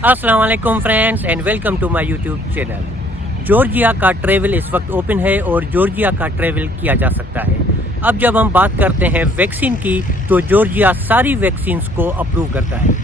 अस्सलाम वालेकुम friends and welcome to my YouTube channel. Georgia का ट्रैवल इस वक्त ओपन है और जॉर्जिया का ट्रैवल किया जा सकता है। अब जब हम बात करते हैं वैक्सीन की, तो जॉर्जिया सारी वैक्सीन्स को अप्रूव करता है।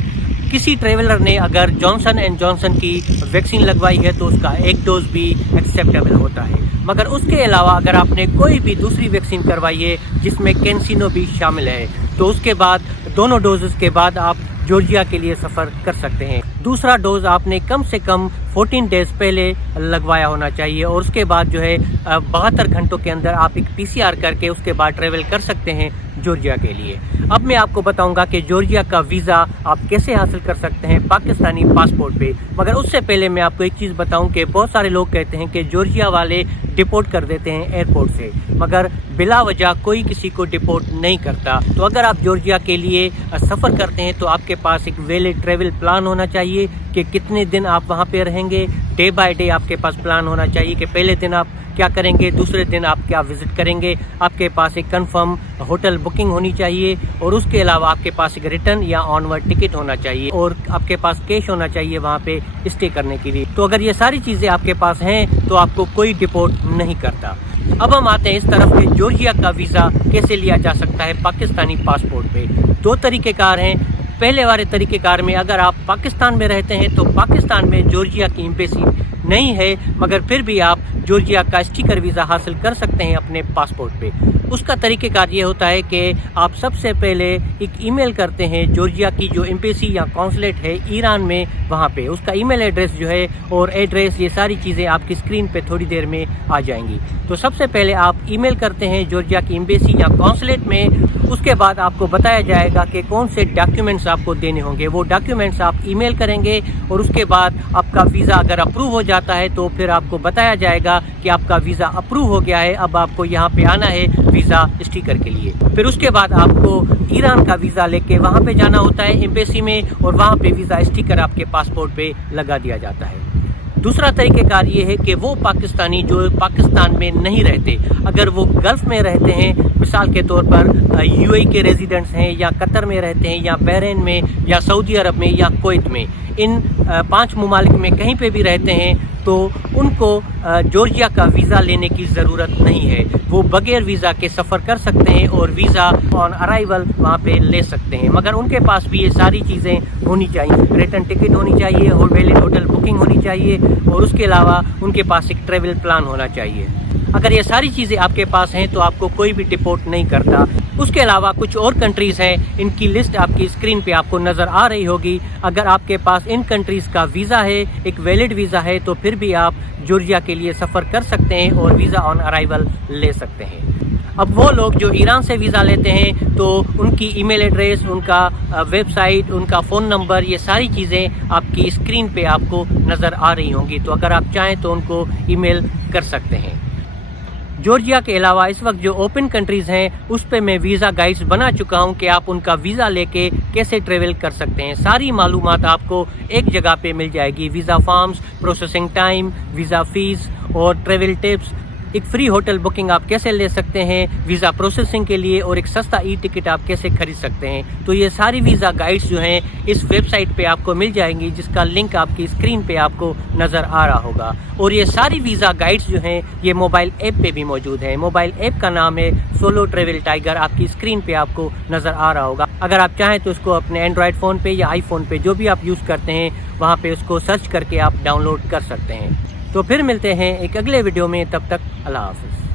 किसी ट्रैवलर ने अगर जॉनसन एंड जॉनसन की वैक्सीन लगवाई है तो उसका एक डोज भी एक्सेप्टेबल होता है, मगर उसके अलावा अगर आपने कोई भी दूसरी वैक्सीन करवाई है जिसमें कैंसिनो भी शामिल है, तो उसके बाद दोनों डोजेस के बाद आप जॉर्जिया के लिए सफ़र कर सकते हैं। दूसरा डोज आपने कम से कम 14 डेज पहले लगवाया होना चाहिए और उसके बाद जो है 72 घंटों के अंदर आप एक PCR करके उसके बाद ट्रैवल कर सकते हैं जॉर्जिया के लिए। अब मैं आपको बताऊंगा कि जॉर्जिया का वीज़ा आप कैसे हासिल कर सकते हैं पाकिस्तानी पासपोर्ट पे। मगर उससे पहले मैं आपको एक चीज़ बताऊं कि बहुत सारे लोग कहते हैं कि जॉर्जिया वाले डिपोर्ट कर देते हैं एयरपोर्ट से, मगर बिला वजह कोई किसी को डिपोर्ट नहीं करता। तो अगर आप जॉर्जिया के लिए सफ़र करते हैं तो आपके पास एक वैलिड ट्रैवल प्लान होना चाहिए कि कितने दिन आप वहाँ पे रहेंगे। डे बाय डे आपके पास प्लान होना चाहिए कि पहले दिन आप क्या करेंगे, दूसरे दिन आप क्या विजिट करेंगे। आपके पास एक कंफर्म होटल बुकिंग होनी चाहिए और उसके अलावा आपके पास एक रिटर्न या ऑनवर्ड टिकट होना चाहिए और आपके पास कैश होना चाहिए वहाँ पे स्टे करने के लिए। तो अगर ये सारी चीज़ें आपके पास हैं तो आपको कोई डिपोर्ट नहीं करता। अब हम आते हैं इस तरफ कि जॉर्जिया का वीज़ा कैसे लिया जा सकता है पाकिस्तानी पासपोर्ट पे। दो तरीक़ेकार हैं। पहले वाले तरीक़ेकार में अगर आप पाकिस्तान में रहते हैं तो पाकिस्तान में जॉर्जिया की एम्बेसी नहीं है, मगर फिर भी आप जॉर्जिया का स्टिकर वीज़ा हासिल कर सकते हैं अपने पासपोर्ट पे। उसका तरीक़ेकार ये होता है कि आप सबसे पहले एक ईमेल करते हैं जॉर्जिया की जो एम्बेसी या कॉन्सुलेट है ईरान में, वहाँ पे उसका ईमेल एड्रेस जो है और एड्रेस, ये सारी चीज़ें आपकी स्क्रीन पे थोड़ी देर में आ जाएंगी। तो सबसे पहले आप ईमेल करते हैं जॉर्जिया की एम्बेसी या कॉन्सुलेट में। उसके बाद आपको बताया जाएगा कि कौन से डॉक्यूमेंट्स आपको देने होंगे। वो डॉक्यूमेंट्स आप ईमेल करेंगे और उसके बाद आपका वीज़ा अगर अप्रूव हो जाता है तो फिर आपको बताया जाएगा कि आपका वीज़ा अप्रूव हो गया है, अब आपको यहाँ पे आना है वीज़ा स्टिकर के लिए। फिर उसके बाद आपको ईरान का वीज़ा लेके वहाँ पे जाना होता है एम्बेसी में और वहाँ पे वीज़ा स्टिकर आपके पासपोर्ट पे लगा दिया जाता है। दूसरा तरीक़ेकार ये है कि वो पाकिस्तानी जो पाकिस्तान में नहीं रहते, अगर वो गल्फ़ में रहते हैं, मिसाल के तौर पर UAE के रेजिडेंट्स हैं या कतर में रहते हैं या बहरीन में या सऊदी अरब में या कुवैत में, इन 5 ममालिक में कहीं पे भी रहते हैं तो उनको जॉर्जिया का वीज़ा लेने की ज़रूरत नहीं है। वो बगैर वीज़ा के सफ़र कर सकते हैं और वीज़ा ऑन अराइवल वहाँ पे ले सकते हैं, मगर उनके पास भी ये सारी चीज़ें होनी चाहिए। रिटर्न टिकट होनी चाहिए, वैलिड होटल बुकिंग होनी चाहिए और उसके अलावा उनके पास एक ट्रैवल प्लान होना चाहिए। अगर ये सारी चीज़ें आपके पास हैं तो आपको कोई भी डिपोर्ट नहीं करता। उसके अलावा कुछ और कंट्रीज़ हैं, इनकी लिस्ट आपकी स्क्रीन पे आपको नज़र आ रही होगी। अगर आपके पास इन कंट्रीज़ का वीज़ा है, एक वैलिड वीज़ा है, तो फिर भी आप जॉर्जिया के लिए सफ़र कर सकते हैं और वीज़ा ऑन अराइवल ले सकते हैं। अब वो लोग जो ईरान से वीज़ा लेते हैं तो उनकी ईमेल एड्रेस, उनका वेबसाइट, उनका फ़ोन नंबर, ये सारी चीज़ें आपकी स्क्रीन पे आपको नज़र आ रही होंगी। तो अगर आप चाहें तो उनको ईमेल कर सकते हैं। जॉर्जिया के अलावा इस वक्त जो ओपन कंट्रीज़ हैं उस पे मैं वीज़ा गाइड्स बना चुका हूं कि आप उनका वीज़ा लेके कैसे ट्रैवल कर सकते हैं। सारी मालूमात आपको एक जगह पे मिल जाएगी। Visa forms, processing time, visa fees और ट्रैवल टिप्स, एक फ्री होटल बुकिंग आप कैसे ले सकते हैं वीज़ा प्रोसेसिंग के लिए और एक सस्ता टिकट आप कैसे खरीद सकते हैं। तो ये सारी वीज़ा गाइड्स जो हैं इस वेबसाइट पे आपको मिल जाएंगी, जिसका लिंक आपकी स्क्रीन पे आपको नज़र आ रहा होगा। और ये सारी वीज़ा गाइड्स जो हैं ये मोबाइल ऐप पे भी मौजूद है। मोबाइल ऐप का नाम है सोलो ट्रैवल टाइगर, आपकी स्क्रीन पे आपको नज़र आ रहा होगा। अगर आप चाहें तो उसको अपने एंड्रॉयड फ़ोन पे या आईफोन पे जो भी आप यूज़ करते हैं वहाँ पे उसको सर्च करके आप डाउनलोड कर सकते हैं। तो फिर मिलते हैं एक अगले वीडियो में, तब तक अल्लाह हाफ़िज़।